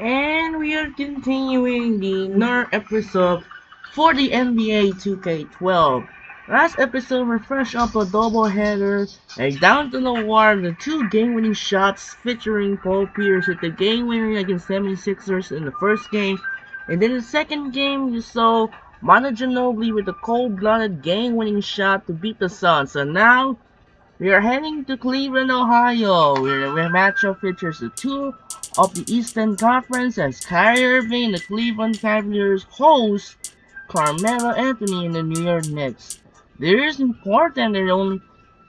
And we are continuing the another episode for the NBA 2K12. Last episode we refreshed up a doubleheader, a down to the wire, the two game-winning shots featuring Paul Pierce with the game winner against 76ers in the first game, and then the second game you saw Manu Ginobili with a cold-blooded game-winning shot to beat the Suns. And now we are heading to Cleveland, Ohio, where the matchup features the two of the Eastern Conference as Kyrie Irving and the Cleveland Cavaliers host Carmelo Anthony and the New York Knicks. There is important that only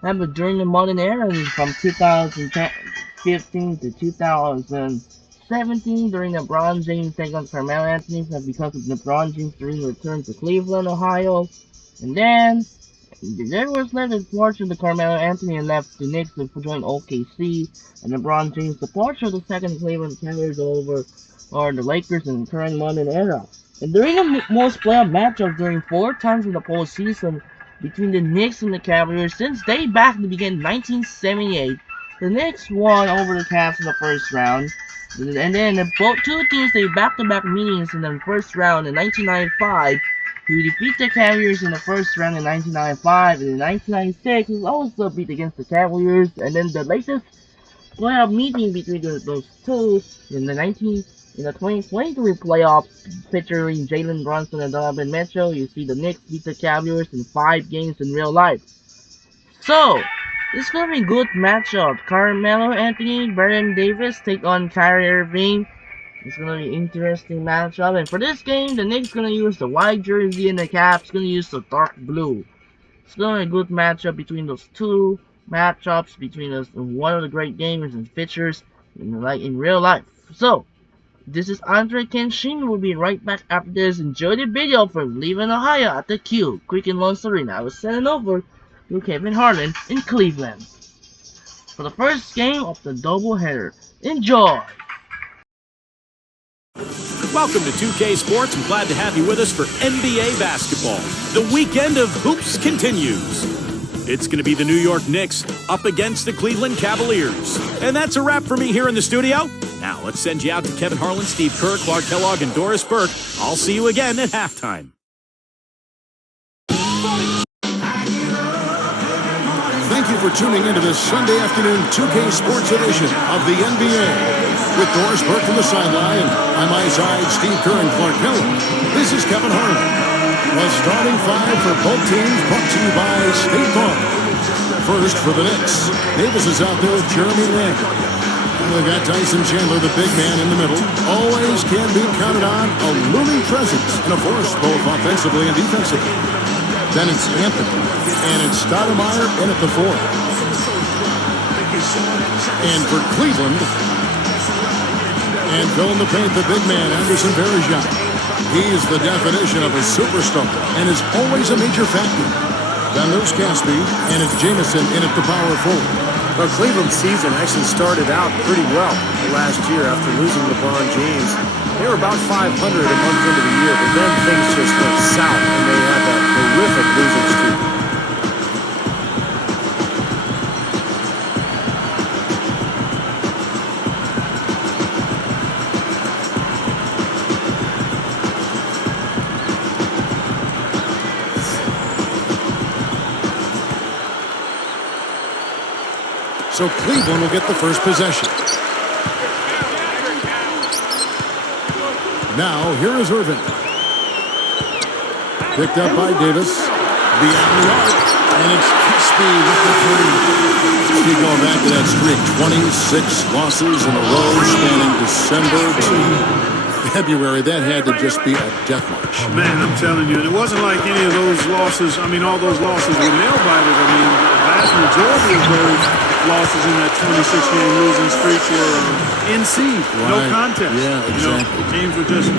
happened during the modern era from 2015 to 2017 during LeBron James taking on Carmelo Anthony because of LeBron James during return to Cleveland, Ohio. And then there was later departure of the Carmelo Anthony and left the Knicks to join OKC, and LeBron James departure of the second Cleveland Cavaliers over or the Lakers in the current modern era. And during the most playoff matchups during four times in the postseason between the Knicks and the Cavaliers since day back to begin 1978, the Knicks won over the Cavs in the first round. And then both two teams they back-to-back meetings in the first round in 1995 who defeat the Cavaliers in the first round in 1995, and in 1996 was also beat against the Cavaliers, and then the latest playoff meeting between those two in the 2023 playoffs featuring Jalen Brunson and Donovan Mitchell. You see the Knicks beat the Cavaliers in 5 games in real life. So this is gonna be a good matchup. Carmelo Anthony, Baron Davis take on Kyrie Irving. It's gonna be an interesting matchup, and for this game, the Knicks gonna use the white jersey and the Caps gonna use the dark blue. It's gonna be a good matchup between those two matchups between us, one of the great gamers and pitchers in real life. So, this is Andre Kenshin. We'll be right back after this. Enjoy the video from Cleveland, Ohio at the Q Quick and Loans Arena. I was sending over to Kevin Harlan in Cleveland for the first game of the doubleheader. Enjoy. Welcome to 2K Sports. I'm glad to have you with us for NBA basketball. The weekend of hoops continues. It's going to be the New York Knicks up against the Cleveland Cavaliers. And that's a wrap for me here in the studio. Now let's send you out to Kevin Harlan, Steve Kerr, Clark Kellogg, and Doris Burke. I'll see you again at halftime. Thank you for tuning into this Sunday afternoon 2K Sports edition of the NBA. With Doris Burke from the sideline, I'm eyes-eyed Steve Kerr and Clark Kellogg. This is Kevin Harlan. The starting five for both teams brought to you by State Farm. First for the Knicks, Davis is out there with Jeremy Lin. They've got Tyson Chandler, the big man in the middle. Always can be counted on, a looming presence and a force both offensively and defensively. Then it's Anthony, and it's Stoudemire in at the four. And for Cleveland, and filling the paint, the big man, Anderson Varejao. He's the definition of a superstar and is always a major factor. Then there's Caspi, and it's Jamison in at the power forward. Well, Cleveland's season actually started out pretty well last year after losing LeBron James. They were about 500 a month into the year, but then things just went south, and they had that horrific losing streak. So Cleveland will get the first possession. Now, here is Irvin. Picked up by Davis. Beyond the arc. And it's Caspi with the three. Caspi going back to that streak. 26 losses in a row spanning December to February. That had to just be a death march. Oh, man, I'm telling you. And it wasn't like any of those losses. I mean, all those losses were nail-biters. I mean, the vast majority of those losses in that 26-game losing streak were in seed, no contest. Yeah, exactly. You know, the teams were just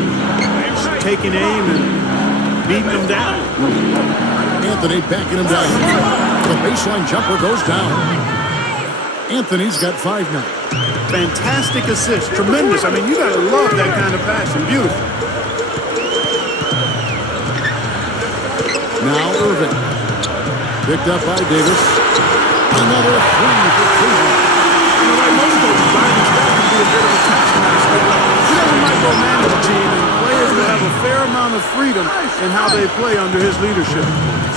taking aim and beating them down. Anthony backing him down. The baseline jumper goes down. Anthony's got 5 now. Fantastic assist, tremendous. I mean, you gotta love that kind of passing. Beautiful. Now Irvin. Picked up by Davis. Another three for Cleveland. You know, like most folks, Biden, that can be a bit of a taskmaster. You know, a micromanage team, and players will have a fair amount of freedom in how they play under his leadership.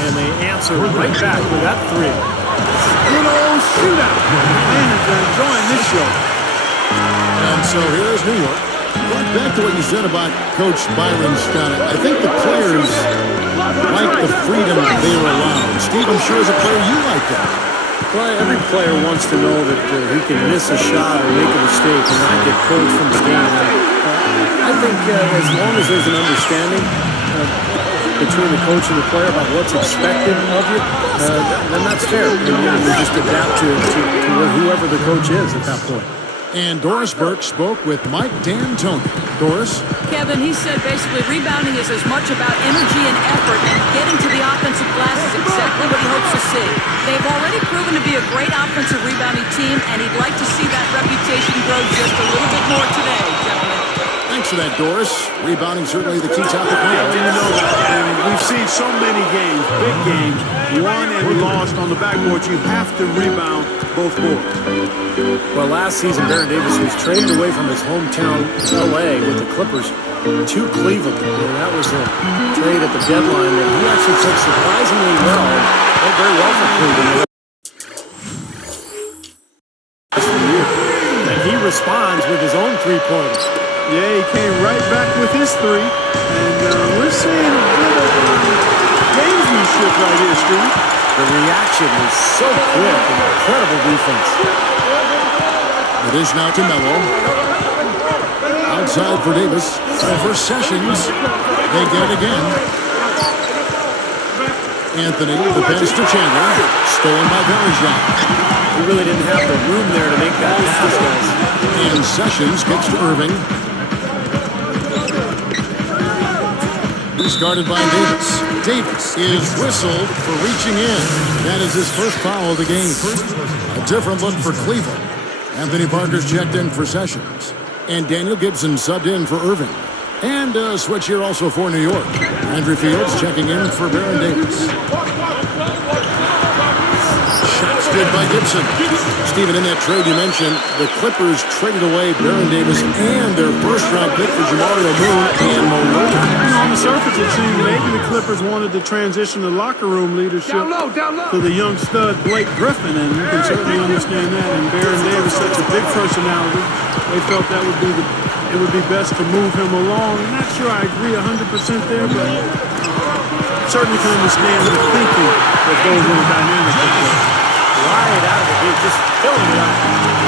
And they answer right back with that three. Good old shootout. Fans are enjoying this show. And so here's New York. Going back to what you said about Coach Byron Scott, I think the players like the freedom they are allowed. Steve, I'm sure as a player you like that. Well, every player wants to know that he can miss a shot or make a mistake and not get pulled from the game. I think as long as there's an understanding between the coach and the player about what's expected of you, then that's fair. And you just adapt to whoever the coach is at that point. And Doris Burke spoke with Mike D'Antoni. Doris? Kevin, he said basically rebounding is as much about energy and effort, and getting to the offensive glass is exactly what he hopes to see. They've already proven to be a great offensive rebounding team, and he'd like to see that reputation grow just a little bit more today, gentlemen. Thanks for that, Doris. Rebounding certainly the key topic now. You know that. And we've seen so many games, big games, won and lost on the backboard. You have to rebound both boards. Well, last season, Baron Davis was traded away from his hometown, L.A., with the Clippers to Cleveland. And that was a trade at the deadline that he actually took surprisingly well. Played very well for Cleveland. And he responds with his own three-pointers. Yeah, he came right back with his three. And we're seeing a bit of gamesmanship right here, Steve. The reaction was so quick and incredible defense. It is now to Melo. Outside for Davis. For Sessions. They get it again. Anthony, the pass to Chandler. Stolen by Bergeron. He really didn't have the room there to make that pass, guys. And Sessions gets to Irving. He's guarded by Davis. Davis is whistled for reaching in. That is his first foul of the game. A different look for Cleveland. Anthony Parker's checked in for Sessions. And Daniel Gibson subbed in for Irving. And a switch here also for New York. Andrew Fields checking in for Baron Davis. Shots good by Gibson. Stephen, in that trade you mentioned, the Clippers traded away Baron Davis and their first-round pick for Jamario Moon and Mo Williams. On the surface, it seemed maybe the Clippers wanted to transition the locker room leadership to the young stud Blake Griffin, and you can certainly understand that. And Baron Davis, such a big personality, they felt that it would be best to move him along. I'm not sure I agree 100% there, but certainly can understand the thinking that goes in the dynamic of that. Right out of the gate, just filling it up.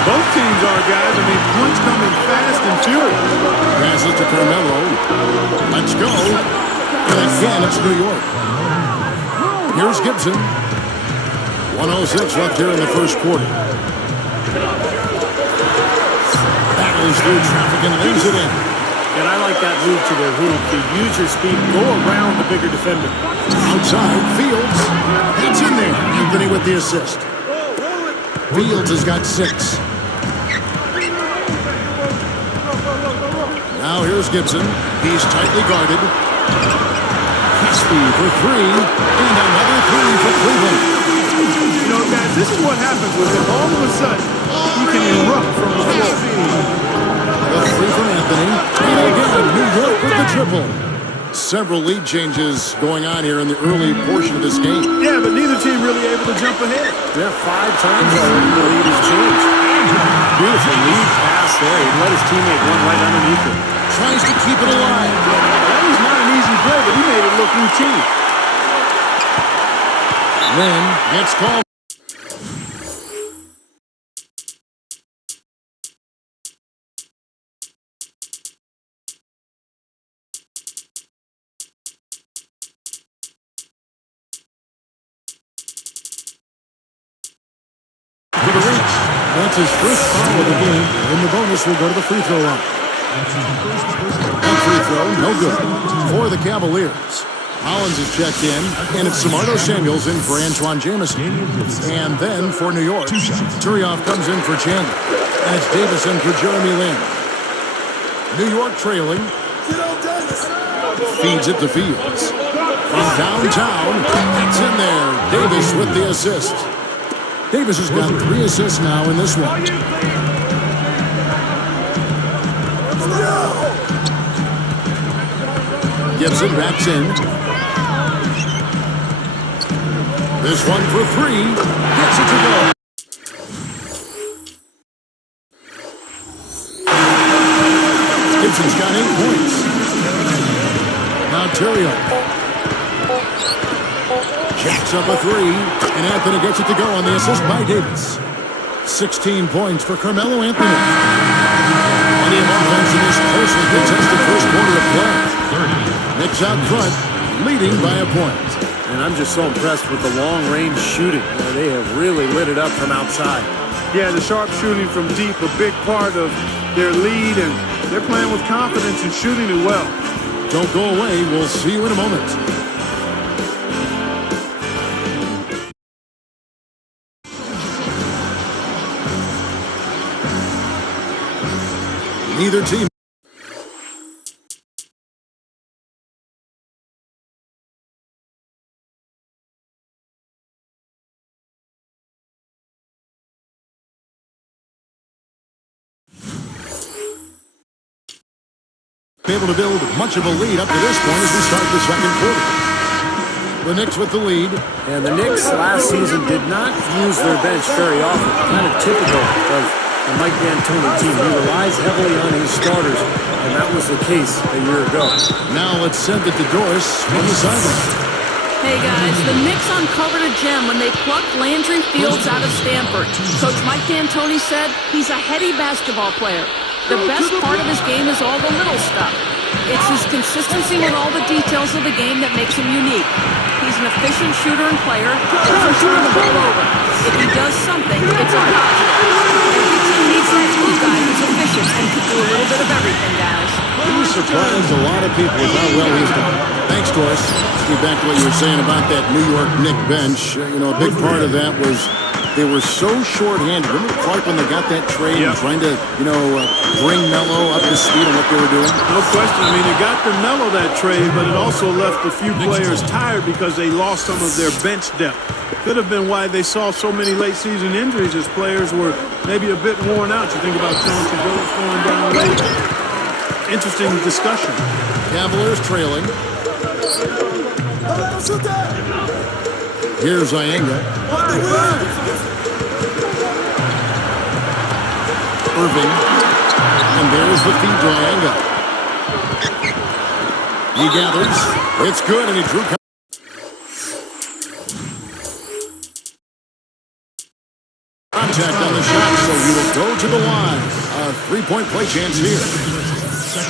Both teams are, guys. I mean, points coming fast and furious. Passes to Carmelo. Let's go. And again, it's New York. Here's Gibson. 1:06 left here in the first quarter. Battles through traffic and lays it in. And I like that move to the hoop. To use your speed, go around the bigger defender. Outside, Fields. It's in there. Anthony with the assist. Fields has got 6. Now here's Gibson. He's tightly guarded. Caspi for 3. And another 3 for Cleveland. You know, guys, this is what happens with him. All of a sudden, he can erupt from the floor. The 3 from Anthony. And again, New York with the triple. Several lead changes going on here in the early portion of this game. Yeah, but neither team really able to jump ahead. Yeah, 5 times already the lead has changed. Beautiful lead pass there. He let his teammate run right underneath him. Tries to keep it alive. That was not an easy play, but he made it look routine. Lynn gets called. That's his first foul of the game, and the bonus will go to the free throw line. That free throw, no good. For the Cavaliers, Hollins is checked in, and it's Samardo Samuels in for Antoine Jamison. And then for New York, Turioff comes in for Chandler, and it's Davis in for Jeremy Lin. New York trailing. Feeds it to Fields. From downtown, it's in there. Davis with the assist. Davis has got 3 assists now in this one. Gibson backs in. This one for three. Gets it to go. Gibson's got 8 points. Now Terrio. Jacks up a three. And Anthony gets it to go on the assist by Davis. 16 points for Carmelo Anthony. Plenty of offense in this closely contested first quarter of play. Knicks out front, leading by a point. And I'm just so impressed with the long-range shooting. They have really lit it up from outside. Yeah, the sharp shooting from deep, a big part of their lead, and they're playing with confidence and shooting it well. Don't go away. We'll see you in a moment. Neither team. Able to build much of a lead up to this point as we start the second quarter. The Knicks with the lead. And the Knicks last season did not use their bench very often. Kind of typical of the Mike D'Antoni team. He relies heavily on his starters, and that was the case a year ago. Now let's send it to Doris from the sideline. Hey guys, the Knicks uncovered a gem when they plucked Landry Fields out of Stanford. Coach Mike D'Antoni said he's a heady basketball player. The best part of his game is all the little stuff. It's his consistency with all the details of the game that makes him unique. He's an efficient shooter and player, doesn't turn the ball over. If he does something, it's a positive. Every team needs that glue guy who's efficient and can do a little bit of everything, guys. He surprised a lot of people with how well he's done. Thanks, Doris. Let's get back to what you were saying about that New York Knicks bench. A big part of that was they were so short-handed. Remember Clark when they got that trade and trying to, bring Melo up to speed on what they were doing? No question. I mean, it got them Melo that trade, but it also left a few players tired because they lost some of their bench depth. Could have been why they saw so many late-season injuries as players were maybe a bit worn out. You think about Chauncey Billups going down late. Interesting discussion. Cavaliers trailing. Here's Ienga. Irving. And there's the feed to Ienga. He gathers. It's good, and he drew. Contact on the shot, so he will go to the line. A three-point play chance here.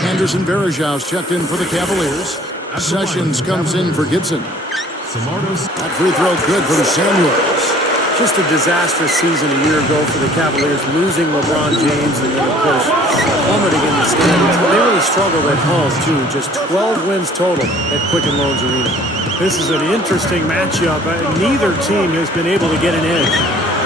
Anderson Varejau's checked in for the Cavaliers. Sessions comes in for Gibson. That free throw good for the Samuels. Just a disastrous season a year ago for the Cavaliers, losing LeBron James and then, of course, plummeting in the standings. They really struggled at home, too. Just 12 wins total at Quicken Loans Arena. This is an interesting matchup. Neither team has been able to get an edge.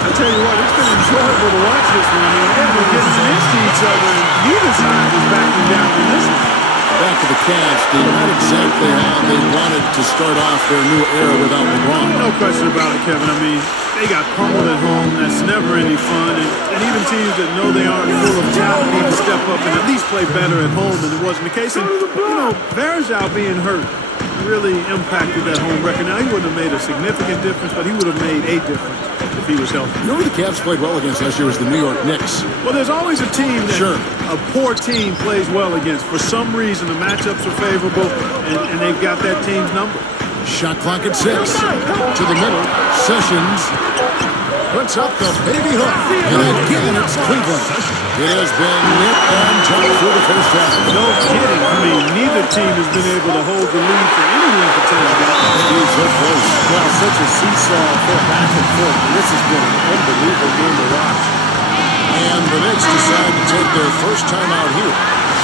I tell you what, it's been enjoyable to watch this one. They've been getting into each other, and neither side is backing down in this one. Back to the Cavs, Steve. Not exactly how they wanted to start off their new era without LeBron. No question about it, Kevin. I mean, they got pummeled at home. That's never any fun. And even teams that know they aren't full of talent need to step up and at least play better at home than it wasn't the case. And, Varejao being hurt really impacted that home record. Now, he wouldn't have made a significant difference, but he would have made a difference if he was healthy. You know who the Cavs played well against last year was the New York Knicks. Well, there's always a team that a poor team plays well against. For some reason, the matchups are favorable, and they've got that team's number. Shot clock at 6. To the middle. Sessions puts up the baby hook. And again, it's Cleveland. It has been nip and tuck through the first half. No kidding. I mean, neither team has been able to hold the lead for any length of time. He's so close. Well, such a seesaw for back and forth. This has been an unbelievable game to watch. And the Knicks decide to take their first time out here.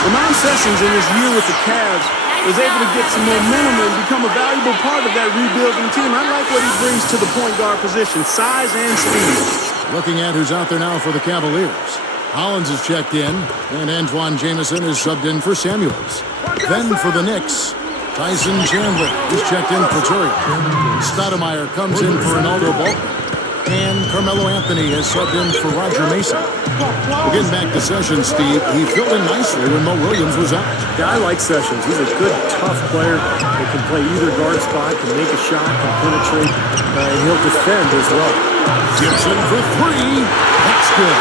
Ramon Sessions in his year with the Cavs was able to get some momentum and become a valuable part of that rebuilding team. I like what he brings to the point guard position, size and speed. Looking at who's out there now for the Cavaliers. Hollins is checked in, and Antoine Jameson is subbed in for Samuels. Then for the Knicks, Tyson Chandler is checked in for Torrey. Stoudemire comes in for Ronaldo Ball. And Carmelo Anthony has subbed in for Roger Mason. We're getting back to Sessions, Steve. He filled in nicely when Mo Williams was out. Yeah, I like Sessions. He's a good, tough player that can play either guard spot, can make a shot, can penetrate, and he'll defend as well. Gibson for three. That's good.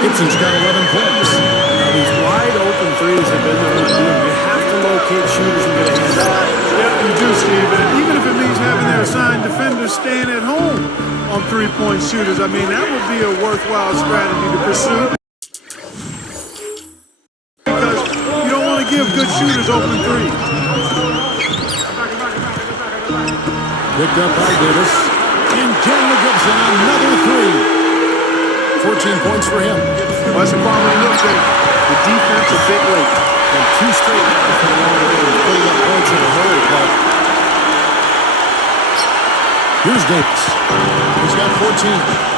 Gibson's got 11 points. Now, these wide open threes have been the run. You have to locate shooters and get a hand out. Yeah, you do, Steve. And even if it means having their assigned defenders stand at home on three-point shooters, I mean, that would be a worthwhile strategy to pursue. Because you don't want to give good shooters open threes. Picked up by Davis. And Chandler Gibson, another three. 14 points for him. Well, that's a quality look there. The defense a bit late. And two straight out from the long range, putting up points in a hurry, but Here's Davis. He's got 14.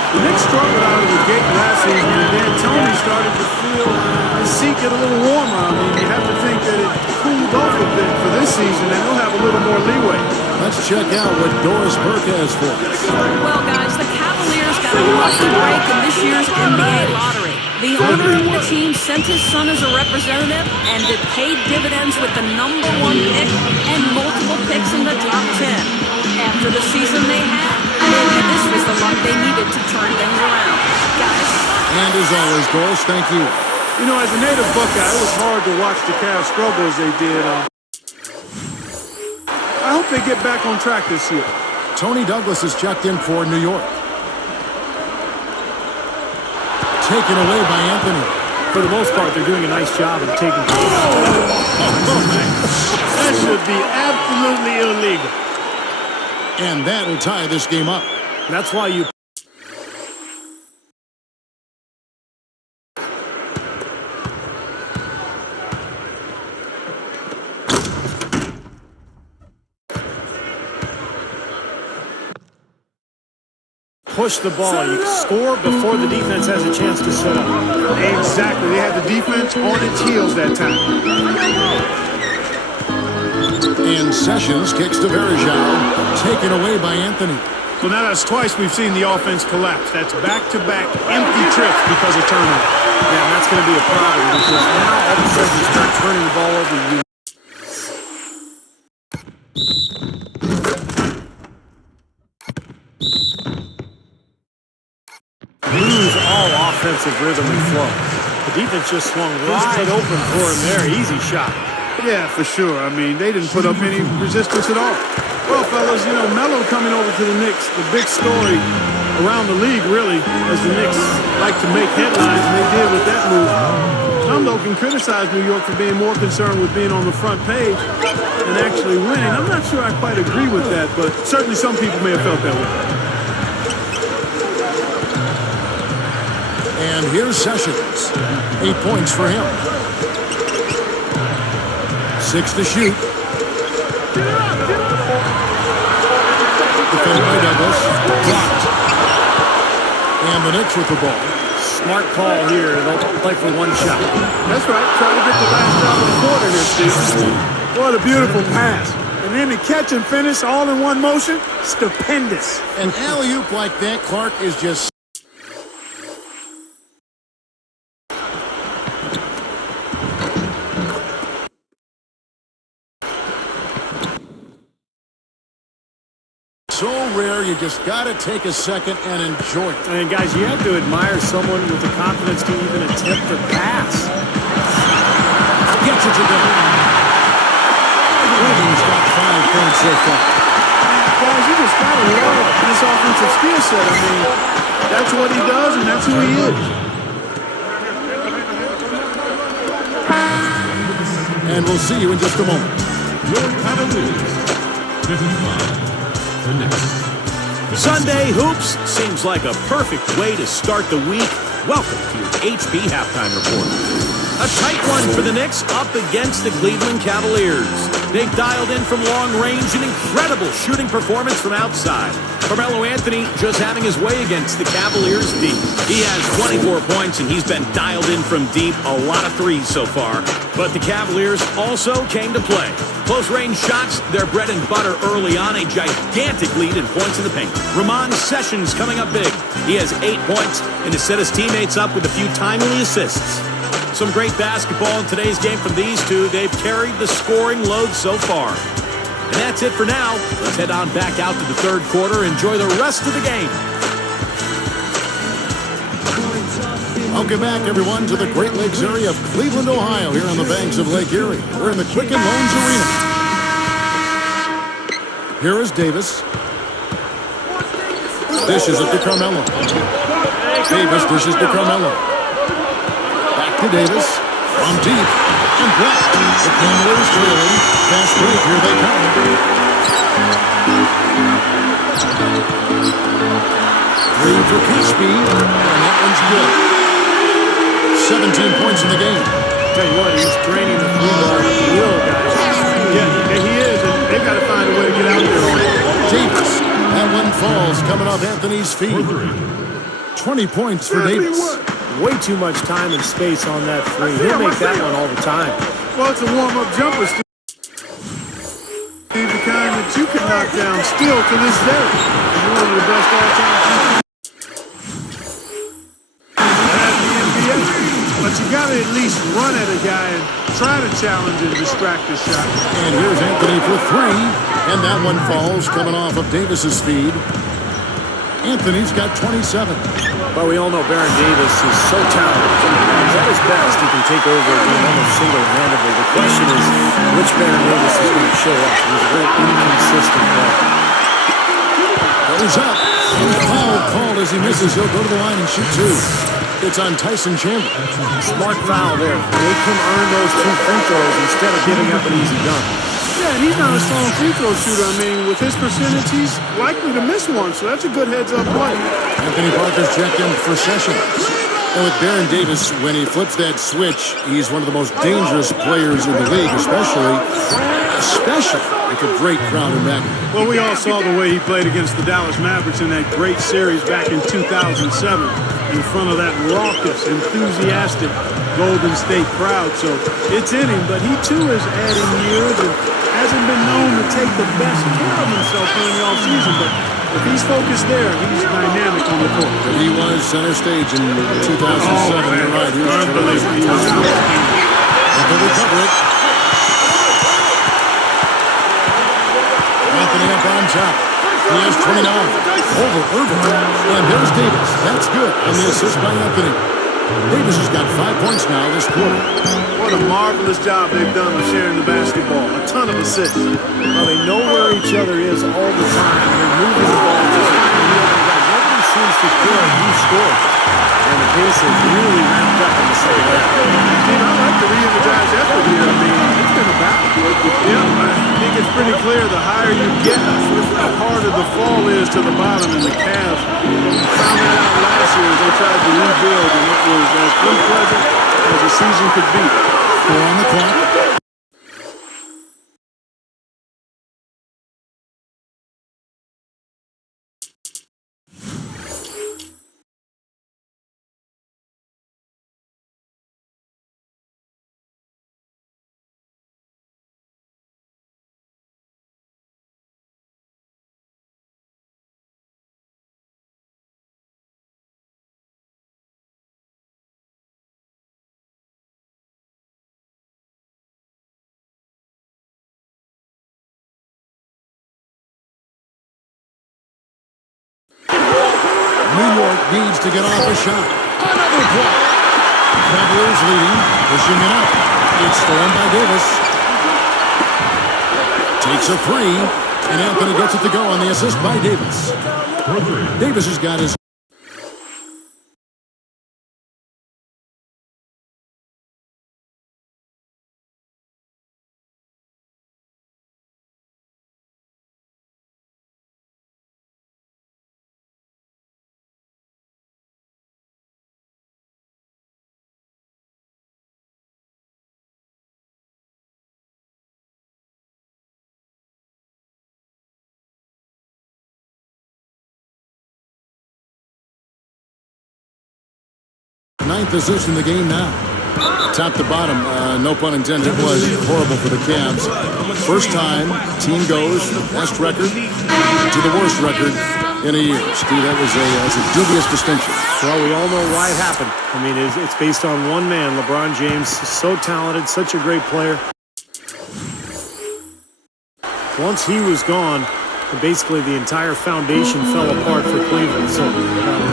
The Knicks struggled out of the gate last season, and then Tony started to feel his seat get a little warmer. I mean, you have to think that it cooled off a bit for this season, and he'll have a little more leeway. Let's check out what Doris Burke has for us. Well, guys, the Cavaliers got a lucky break in this year's NBA lottery. The owner of the team sent his son as a representative, and it paid dividends with the #1 pick and multiple picks in the top 10. After the season they had, maybe this was the luck they needed to turn things around. Guys? And as always, Doris, thank you. You know, as a native Buckeye, it was hard to watch the Cavs struggle as they did. I hope they get back on track this year. Tony Douglas is checked in for New York. Taken away by Anthony. for the most part, they're doing a nice job of taking control. That should be absolutely illegal. And that'll tie this game up. That's why you... push the ball. You score before the defense has a chance to set up. Exactly. They had the defense on its heels that time. And Sessions kicks to Verjao, taken away by Anthony. So now that's twice we've seen the offense collapse. That's back-to-back empty trips because of turnover. Yeah, and that's going to be a problem because now all of a sudden you start turning the ball over. You lose all offensive rhythm and flow. The defense just swung wide open for him there. Easy shot. Yeah, for sure. I mean, they didn't put up any resistance at all. Well, fellas, you know, Melo coming over to the Knicks, the big story around the league, really, as the Knicks like to make headlines, and they did with that move. Some, though, can criticize New York for being more concerned with being on the front page than actually winning. I'm not sure I quite agree with that, but certainly some people may have felt that way. And here's Sessions. 8 points for him. 6 to shoot. Defended by Douglas. Blocked. And the Knicks with the ball. Smart call here. They'll play for one shot. That's right. Trying to get the last shot of the quarter here, Steve. What a beautiful pass. And then the catch and finish all in one motion. Stupendous. An alley-oop like that, Clark, is just... so rare, you just got to take a second and enjoy it. And guys, you have to admire someone with the confidence to even attempt to pass. Gets it together. Wiggins got 5 points so far. Guys, you just got to love this offensive skill set. I mean, that's what he does, and that's who he is. And we'll see you in just a moment. Your Cavaliers, 55. Sunday Hoops seems like a perfect way to start the week. Welcome to your HP Halftime Report. A tight one for the Knicks up against the Cleveland Cavaliers. They've dialed in from long range, an incredible shooting performance from outside. Carmelo Anthony just having his way against the Cavaliers deep. He has 24 points and he's been dialed in from deep, a lot of threes so far. But the Cavaliers also came to play. Close-range shots, their bread and butter early on, a gigantic lead in points in the paint. Ramon Sessions coming up big. He has 8 points and has set his teammates up with a few timely assists. Some great basketball in today's game from these two. They've carried the scoring load so far. And that's it for now. Let's head on back out to the third quarter. Enjoy the rest of the game. Welcome back, everyone, to the Great Lakes area of Cleveland, Ohio, here on the banks of Lake Erie. We're in the Quicken Loans Arena. Here is Davis. Dishes it to Carmelo. Davis dishes to Carmelo. Back to Davis. From deep. And blocked. The Cavaliers trailing. Fast break. Here they come. Three for Kisby. And that one's good. 17 points in the game. Tell you what, he's training the three-ball real guys. Yeah, he is, and they got to find a way to get out there. Davis. That one falls coming off Anthony's feet. 20 points for Davis. Way too much time and space on that three. He'll make that one all the time. Well, it's a warm-up jumper, Steve. The kind that you can knock down still to this day. He's one of the best all-time. But you got to at least run at a guy and try to challenge and distract the shot. And here's Anthony for three. And that one falls coming off of Davis's feed. Anthony's got 27. But we all know Baron Davis is so talented. He's at his best. He can take over a game almost single-handedly. The question is which Baron Davis is going to show up. He's a very inconsistent player. Goes up. And the foul called as he misses. He'll go to the line and shoot two. It's on Tyson Chandler. Smart foul there. Make him earn those 2 free throws instead of giving up an easy dunk. Yeah, and he's not a strong free throw shooter. I mean, with his percentage, he's likely to miss one, so that's a good heads-up play. Anthony Parker's checked in for Sessions. And with Baron Davis, when he flips that switch, he's one of the most dangerous players in the league, especially with a great crowd in back. Well, we all saw the way he played against the Dallas Mavericks in that great series back in 2007 in front of that raucous, enthusiastic Golden State crowd. So it's in him, but he too is adding years and hasn't been known to take the best care of himself during the offseason. But if he's focused there, he's dynamic on the court. He was center stage in 2007. You're right. He was Unbelievable. But they recover it. Anthony up on top. He has 29. Over Irving. And there's Davis. That's good. And the assist by Anthony. Davis has got 5 points now this quarter. What a marvelous job they've done of sharing the basketball. A ton of assists. Well, they know where each other is all the time. They're moving the ball just like the other guy. Nobody seems to care who scores. And the pace has really ramped up in the second half. I like the re-energized effort here. I mean, it's been a battle. Yeah, I think it's pretty clear the higher you get, the harder the fall is to the bottom. And the Cavs found that out last year as they tried to rebuild, and it was as unpleasant as a season could be. 4 on the clock. New York needs to get off a shot. Another block. Cavaliers leading, pushing it up. It's stolen by Davis. Takes a three, and Anthony gets it to go on the assist by Davis. Davis has got his. Ninth assist in the game now. Top to bottom, no pun intended, it was horrible for the Cavs. First time team goes from the best record to the worst record in a year. Steve, that's a dubious distinction. Well, we all know why it happened. I mean, it's based on one man, LeBron James. So talented, such a great player. Once he was gone, basically the entire foundation fell apart for Cleveland. So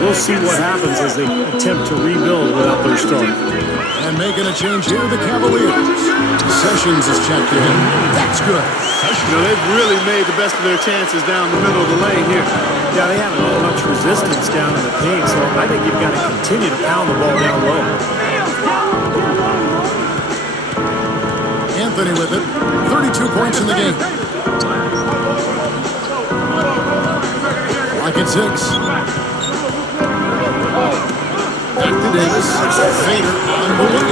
we'll see what happens as they attempt to rebuild without their star. And making a change here, the Cavaliers. Sessions is checked in. That's good. They've really made the best of their chances down the middle of the lane here. Yeah, they haven't had much resistance down in the paint, so I think you've got to continue to pound the ball down low. Anthony with it. 32 points in the game. Lock at 6. Back to Davis. Fader on the way.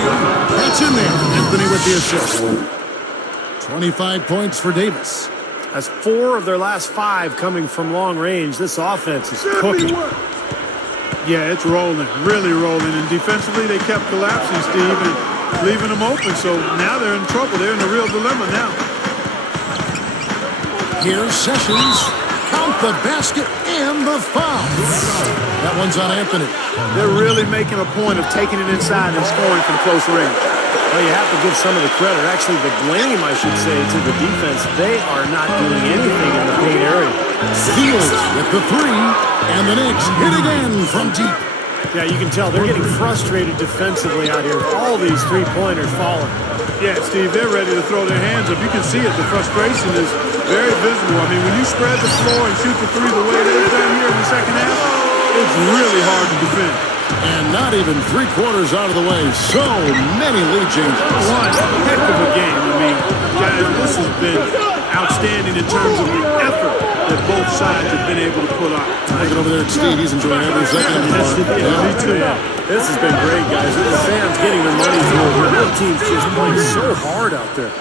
That's in there. Anthony with the assist. 25 points for Davis. That's 4 of their last 5 coming from long range. This offense is cooking. Yeah, it's rolling, really rolling. And defensively, they kept collapsing, Steve, and leaving them open. So now they're in trouble. They're in a real dilemma now. Here's Sessions. Count the basket and the foul. That one's on Anthony. They're really making a point of taking it inside and scoring from close range. Well, you have to give some of the credit, actually the blame, I should say, to the defense. They are not doing anything in the paint area. Fields with the 3, and the Knicks hit again from deep. Yeah, you can tell they're getting frustrated defensively out here. All these three-pointers falling. Yeah, Steve, they're ready to throw their hands up. You can see it. The frustration is very visible. I mean, when you spread the floor and shoot the 3 the way they've done here in the second half, it's really hard to defend. And not even 3/4 out of the way. So many lead changes. One heck of a game. I mean, guys, this has been outstanding in terms of the effort that both sides have been able to put on. Looking over there at Steve, he's enjoying every second of the Me too. This has been great, guys. The fans getting their money's worth. Their team's just playing so hard out there.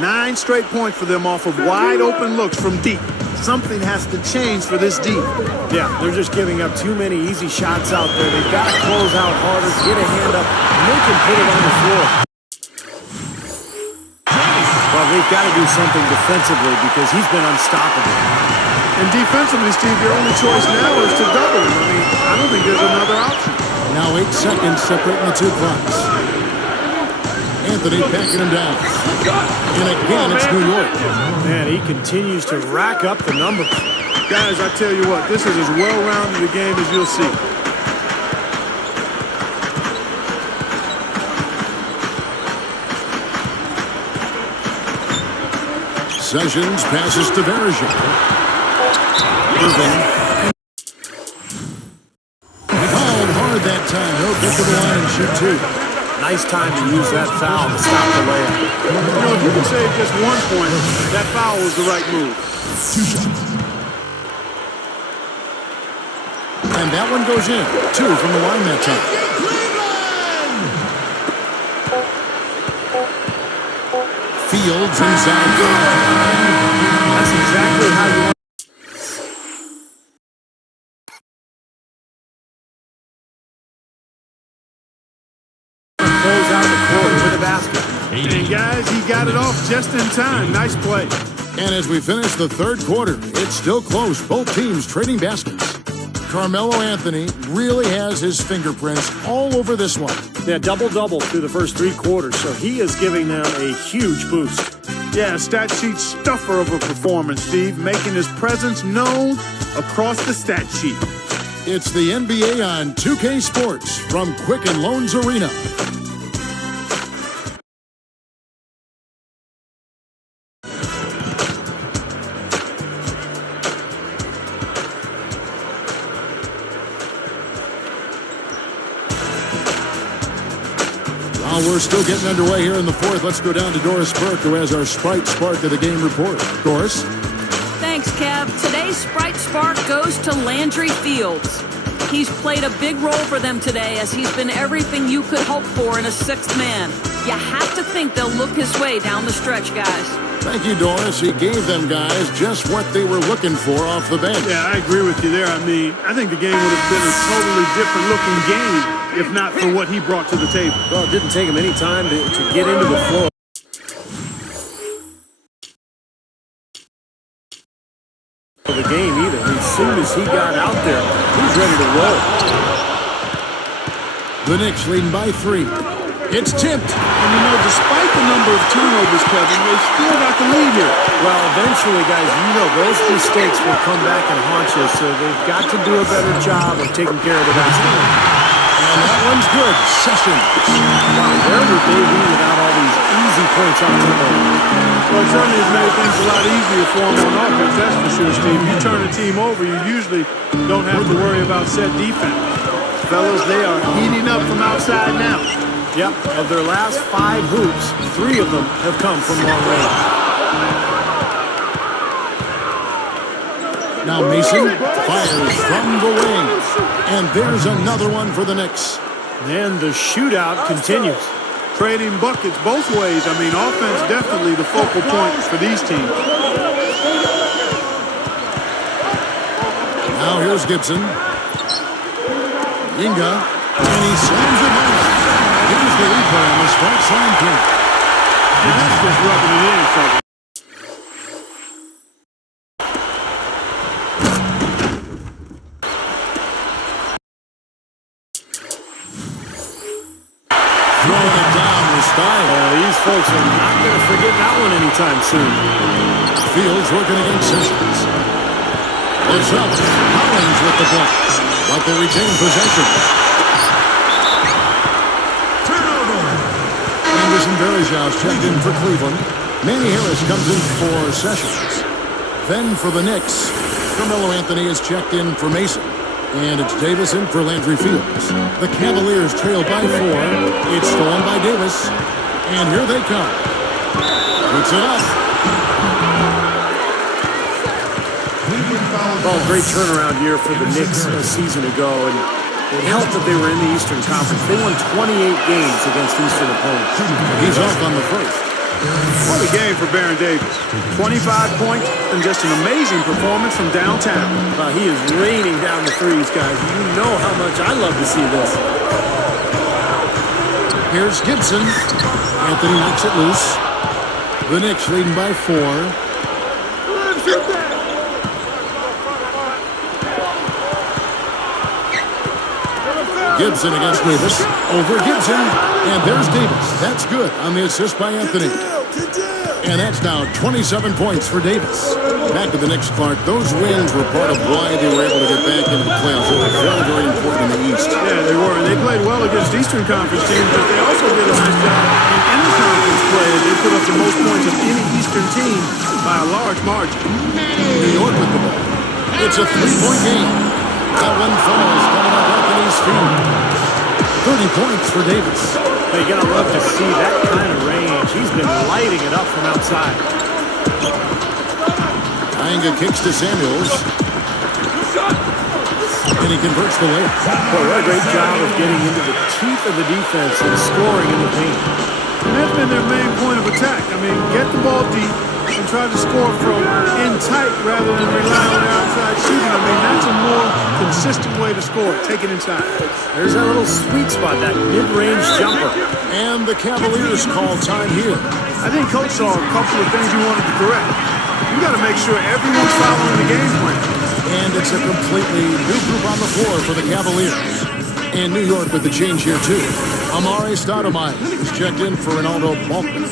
9 straight points for them off of wide open looks from deep. Something has to change for this deep. Yeah, they're just giving up too many easy shots out there. They've got to close out harder, get a hand up, make him put it on the floor. Well, they've got to do something defensively because he's been unstoppable. And defensively, Steve, your only choice now is to double him. I mean, I don't think there's another option. Now 8 seconds separating the 2 clocks. Anthony backing him down. And again, it's New York. Man, he continues to rack up the numbers. Guys, I tell you what, this is as well-rounded a game as you'll see. Sessions passes to Bergeron. Irving. Fouled hard that time. He'll get to the line and shoot 2. Nice time to use that foul to stop the layup. You know, if you can save just 1 point, that foul was the right move. 2 shots. And that one goes in. 2 from the line that time. Fields inside. That's exactly how you want. Close out the court with a basket. And guys, he got it off just in time. Nice play. And as we finish the 3rd quarter, it's still close. Both teams trading baskets. Carmelo Anthony really has his fingerprints all over this one. Yeah, double-double through the first 3 quarters, so he is giving them a huge boost. Yeah, stat sheet stuffer of a performance, Steve, making his presence known across the stat sheet. It's the NBA on 2K Sports from Quicken Loans Arena. We're still getting underway here in the 4th. Let's go down to Doris Burke, who has our Sprite Spark of the Game report. Doris? Thanks, Kev. Today's Sprite Spark goes to Landry Fields. He's played a big role for them today as he's been everything you could hope for in a 6th man. You have to think they'll look his way down the stretch, guys. Thank you, Doris. He gave them guys just what they were looking for off the bench. Yeah, I agree with you there. I mean, I think the game would have been a totally different looking game if not for what he brought to the table. Well, it didn't take him any time to get into the flow of the game either. As soon as he got out there, he's ready to roll. The Knicks leading by 3. It's tipped. And you know, despite the number of turnovers, Kevin, they still got the lead here. Well, eventually, guys, you know those mistakes will come back and haunt you, so they've got to do a better job of taking care of the basketball. And that one's good. Sessions. Wow, where would they be without all these easy points on turnover? Well, it certainly has made things a lot easier for him on offense, that's for sure, Steve. You turn a team over, you usually don't have to worry about set defense. Fellas, they are heating up from outside now. Yep, of their last 5 hoops, 3 of them have come from long range. Now Mason fires from the wing. And there's another one for the Knicks. And the shootout continues. Trading buckets both ways. I mean, offense definitely the focal point for these teams. Now here's Gibson. Inga. And he slams it home. Here's the replay on the strike side play. And that's just rubbing it in, fellas. Throwing it down with style. These folks are not going to forget that one anytime soon. Fields working against Sessions. It's up. Collins with the block. But they retain possession. Anderson Varejão's checked in for Cleveland. Manny Harris comes in for Sessions. Then for the Knicks, Carmelo Anthony is checked in for Mason. And it's Davis in for Landry Fields. The Cavaliers trail by 4. It's stolen by Davis. And here they come. Puts it up. Oh, great turnaround year for the Knicks a season ago. And it helped that they were in the Eastern Conference. They won 28 games against Eastern opponents. He's off on the first. What a game for Baron Davis. 25 points and just an amazing performance from downtown. He is raining down the threes, guys. You know how much I love to see this. Here's Gibson. Anthony knocks it loose. The Knicks leading by 4. Gibson against Davis. Over Gibson. And there's Davis. That's good on the assist by Anthony. And that's now 27 points for Davis. Back to the Knicks, Clark. Those wins were part of why they were able to get back into the playoffs. They were very, very important in the East. Yeah, they were. And they played well against Eastern Conference teams, but they also did a nice job in interconference play. They put up the most points of any Eastern team by a large margin. New York with the ball. It's a 3-point game. That one funnels coming up Anthony's feet. 30 points for Davis. You're going to love to see that kind of range. He's been lighting it up from outside. Inga kicks to Samuels. And he converts the layup. Boy, what a great job of getting into the teeth of the defense and scoring in the paint. And that's been their main point of attack. I mean, get the ball deep and try to score from in tight rather than rely on outside shooting. I mean, that's a more consistent way to score. Take it inside. There's that little sweet spot, that mid-range jumper. And the Cavaliers call time here. I think Coach saw a couple of things he wanted to correct. You got to make sure everyone's following the game plan. And it's a completely new group on the floor for the Cavaliers. And New York with the change here, too. Amare Stoudemire is checked in for Ronaldo Balkman.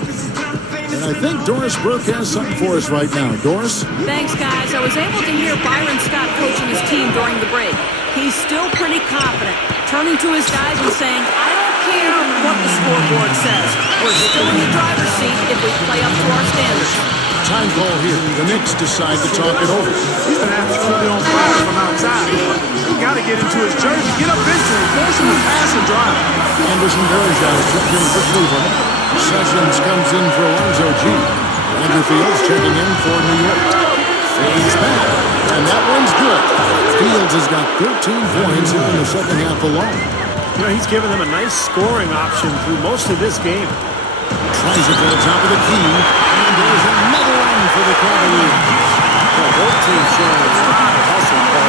And I think Doris Burke has something for us right now. Doris? Thanks, guys. I was able to hear Byron Scott coaching his team during the break. He's still pretty confident, turning to his guys and saying, I don't care what the scoreboard says. We're still in the driver's seat if we play up to our standards. Time call here. The Knicks decide to talk it over. He's been absolutely on fire from outside. You got to get into his jersey, get up into him, force him to pass and drive. Anderson Varejão is checked in for Cleveland. Sessions comes in for Alonzo G. Andrew Fields checking in for New York. Fades back, and that one's good. Fields has got 13 points here in the second half alone. You know, he's given them a nice scoring option through most of this game. Tries it to the top of the key, and there's another one for the Cavaliers. Well, both teams showing a lot of hustle, but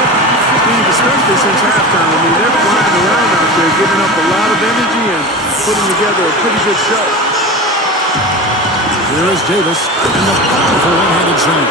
speed, especially since halftime. I mean, they're flying around out there, giving up a lot of energy and putting together a pretty good show. Here is Davis, and the foul for one-handed slam.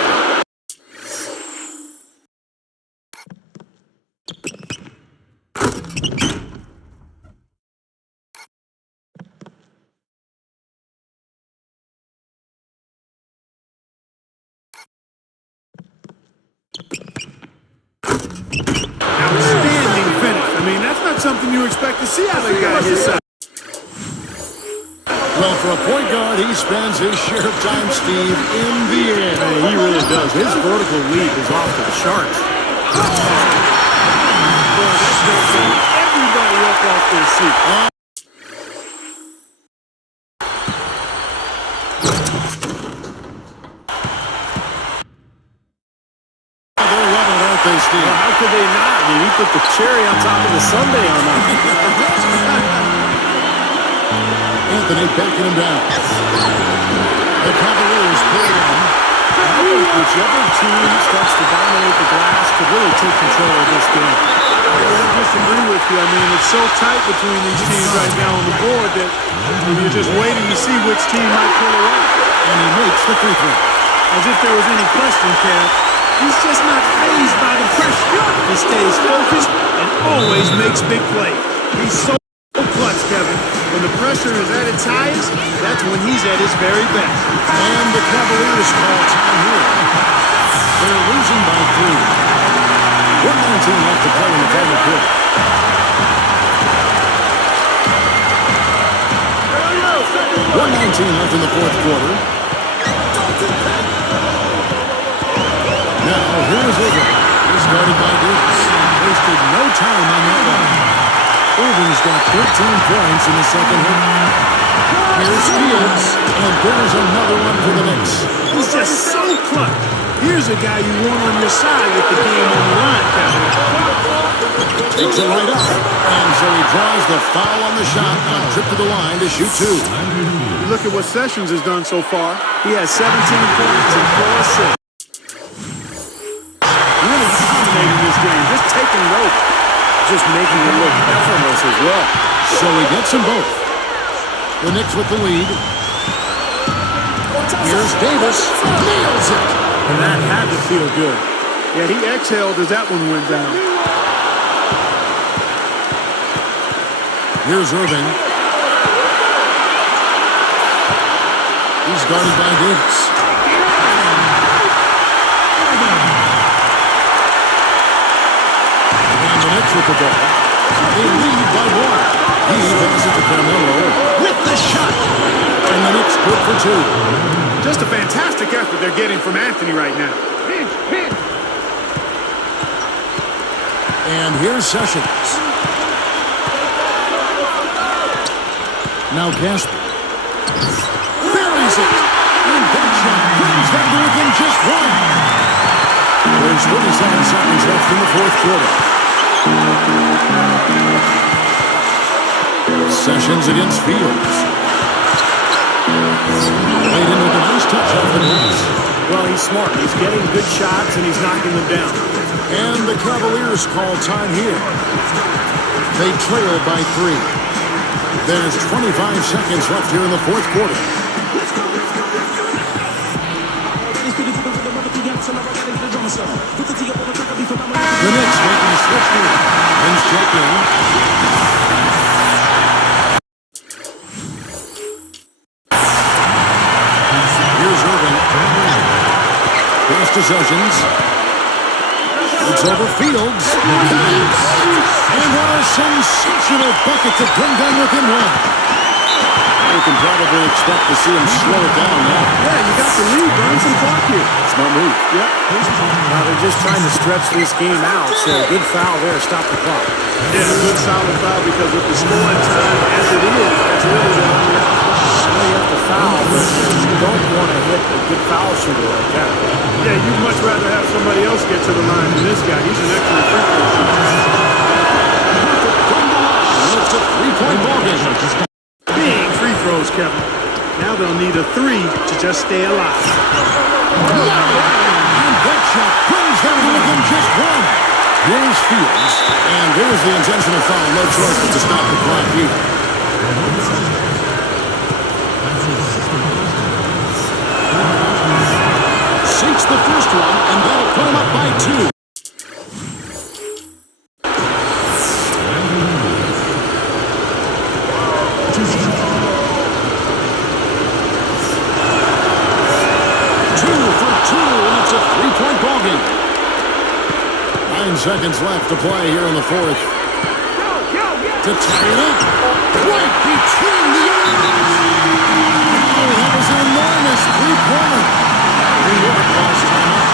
Outstanding finish. I mean, that's not something you expect to see out of a guy his size. Well, for a point guard, he spends his share of time, Steve, in the air. Hey, he really does. His vertical leap is off to the charts. Boy, that's going to get everybody up off their seat. They're loving it, aren't they, Steve? Well, how could they not? I mean, he put the cherry on top of the sundae on that. Anthony backing him down. The Cavaliers play it on. I think whichever team starts to dominate the glass could really take control of this game. I don't disagree with you. I mean, it's so tight between these teams right now on the board that you're just waiting to see which team might pull away. And he makes the free throw. As if there was any question, Cam. He's just not fazed by the pressure. He stays focused and always makes big plays. He's so clutch, Kevin. When the pressure is at its highest, that's when he's at his very best. And the Cavaliers call time here. They're losing by 3. 1:19 left to play in the final quarter. 1:19 left in the fourth quarter. Now, here is Irving. He's guarded by Davis. Wasted no time on that one. Irving's got 13 points in the second half. Here's Fields, and there's another one for the Knicks. He's just so clutch. Here's a guy you want on your side with the game on the line, Kevin. Takes it right up, and so he draws the foul on the shot on a trip to the line to shoot 2. You look at what Sessions has done so far. He has 17 points and 4 assists. Really dominating this game, just taking note. Just making it look effortless as well. So he gets them both. The Knicks with the lead. Here's Davis. Nails it. And that had to feel good. Yeah, he exhaled as that one went down. Here's Irving. He's guarded by Davis. And the Knicks with the ball. They lead by 1. He passes it to Carmelo with the shot. And the Knicks good for 2. Just a fantastic effort they're getting from Anthony right now. And here's Sessions. Now Casper. Buries it. And that shot brings them to within just 1. There's 37 seconds left in the fourth quarter. Sessions against Fields. Laid in with a nice touch off the glass. Well, he's smart. He's getting good shots, and he's knocking them down. And the Cavaliers call time here. They trail by 3. There's 25 seconds left here in the fourth quarter. The Knicks making a switch here. Wins check in. Here's Irving. Pass to Sessions. It's over Fields. And what a sensational bucket to bring them within 1. You can probably expect to see him slow it down now. Yeah, you got the lead. Burn some clock here. Smart move. Yep. Now they're just trying to stretch this game out, so a good foul there. Stop the clock. Yeah, a good solid foul because with the scoring time as it is, that's really the only option. Well, you have to foul, but you don't want to hit a good foul shooter like that. Yeah, you'd much rather have somebody else get to the line than this guy. He's an excellent free throw shooter. It's a 3-point ball game. Big free throws, Kevin. Now they'll need a 3 to just stay alive. And that shot brings them to within just 1. Here's Fields, and there's the intentional foul. No choice but to stop the clock here. Sinks the first one, and that'll put him up by 2. It's a 3-point ballgame. 9 seconds left to play here in the fourth. To tie it up. Right between the arms. Oh, that was an enormous three-pointer. New York calls timeout.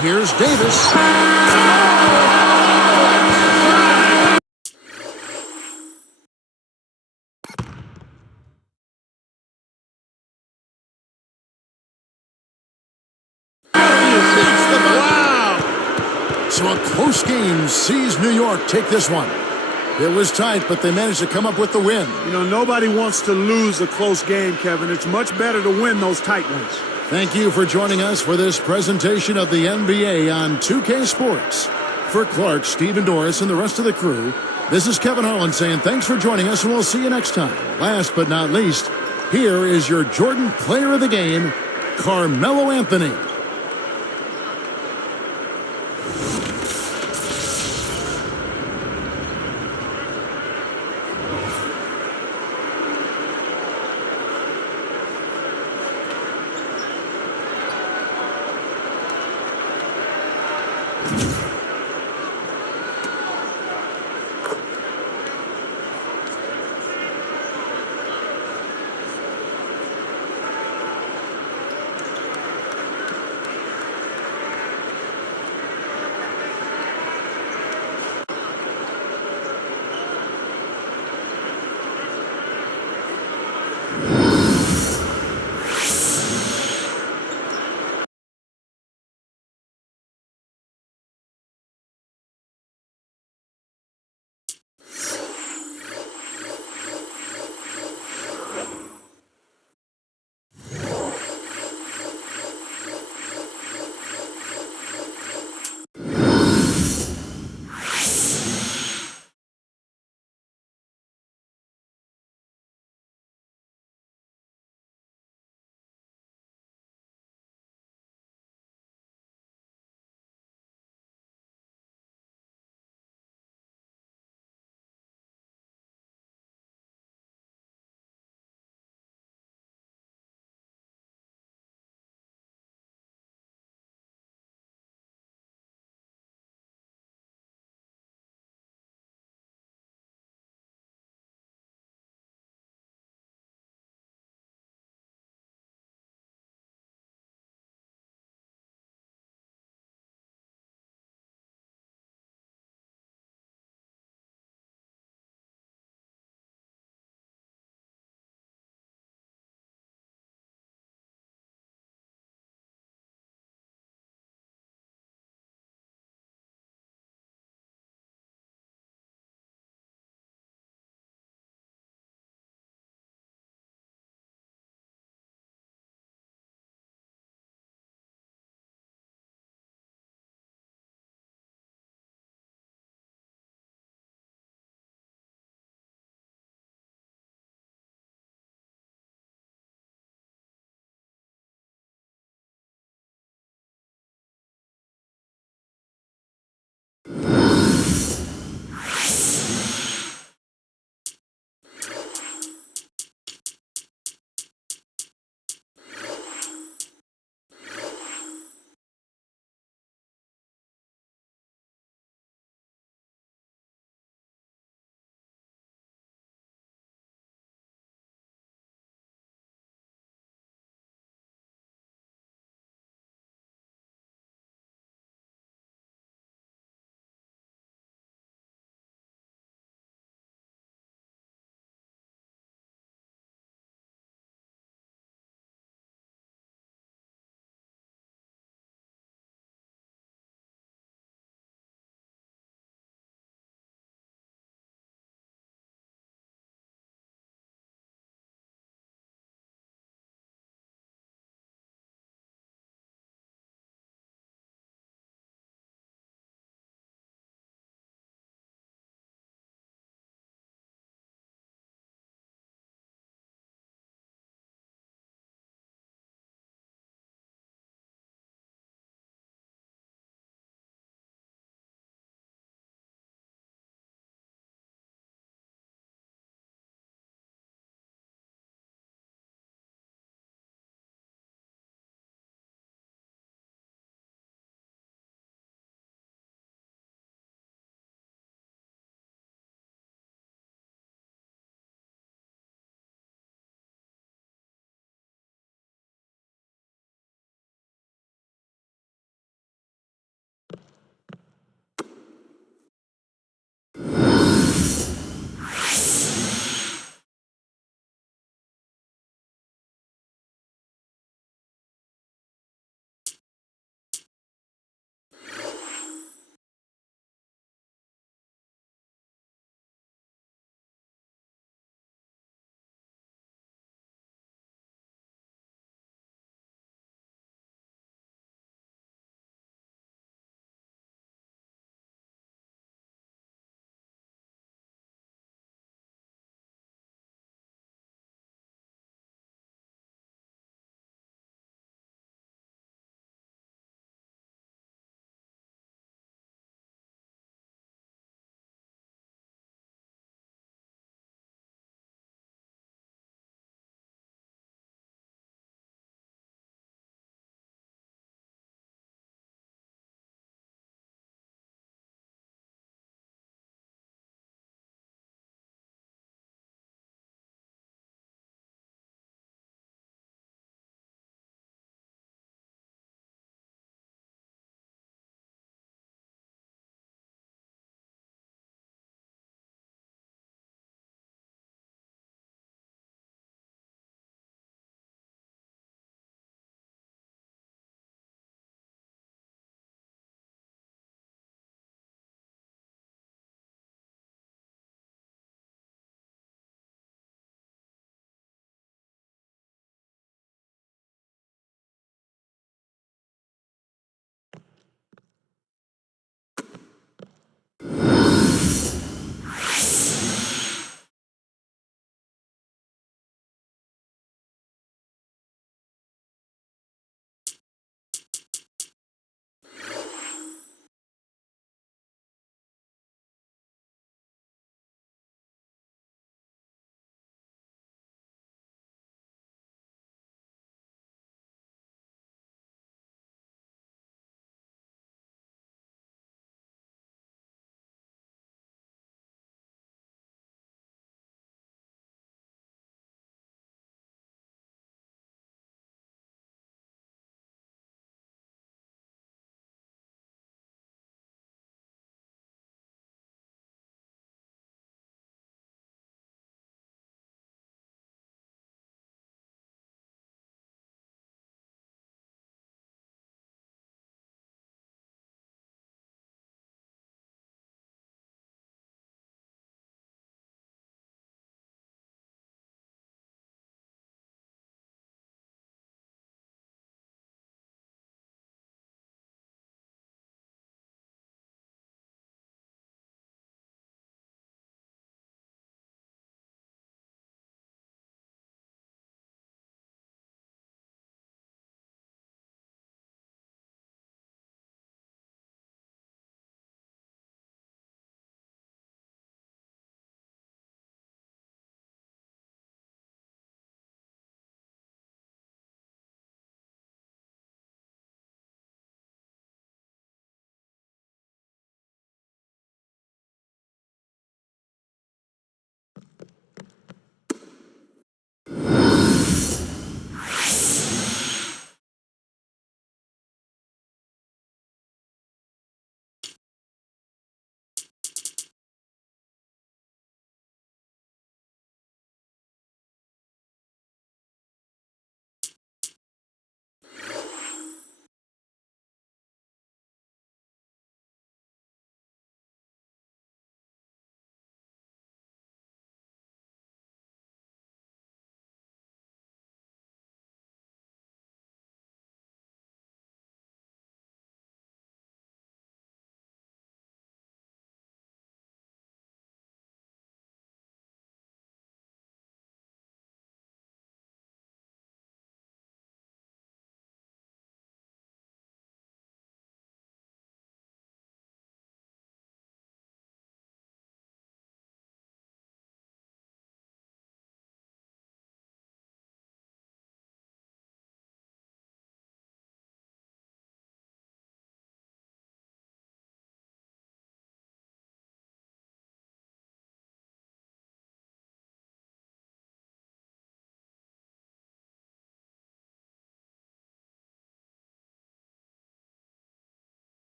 Here's Davis. Wow! So a close game sees New York take this one. It was tight, but they managed to come up with the win. You know, nobody wants to lose a close game, Kevin. It's much better to win those tight ones. Thank you for joining us for this presentation of the NBA on 2K Sports. For Clark, Steve Doris, and the rest of the crew, this is Kevin Harlan saying thanks for joining us, and we'll see you next time. Last but not least, here is your Jordan Player of the Game, Carmelo Anthony.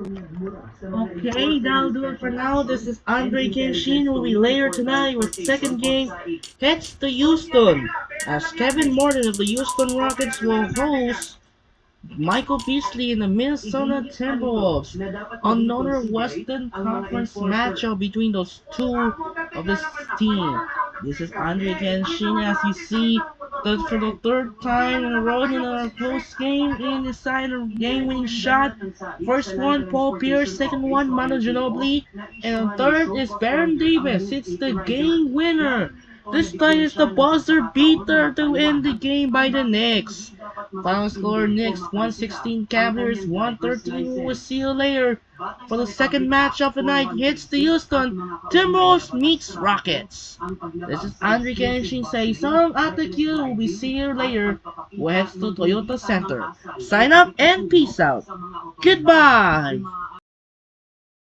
Okay, that'll do it for now. This is Andre Kenshin. Will be later tonight with second game heads to Houston, as Kevin Morton of the Houston Rockets will host Michael Beasley in the Minnesota Timberwolves. Another Western Conference matchup between those two of this team. This is Andre Kenshin, as you see, for the third time in a row in a close game in the side of game-winning shot. First one, Paul Pierce. Second one, Manu Ginobili. And third is Baron Davis. It's the game winner. This time it's the buzzer beater to end the game by the Knicks. Final score: Knicks 116, Cavaliers 113. We'll see you later for the second match of the night. Hits the Houston Timberwolves meets Rockets. This is Andre Kenshin saying some at the queue. We'll be seeing you later. Who heads to Toyota Center. Sign up and peace out. Goodbye.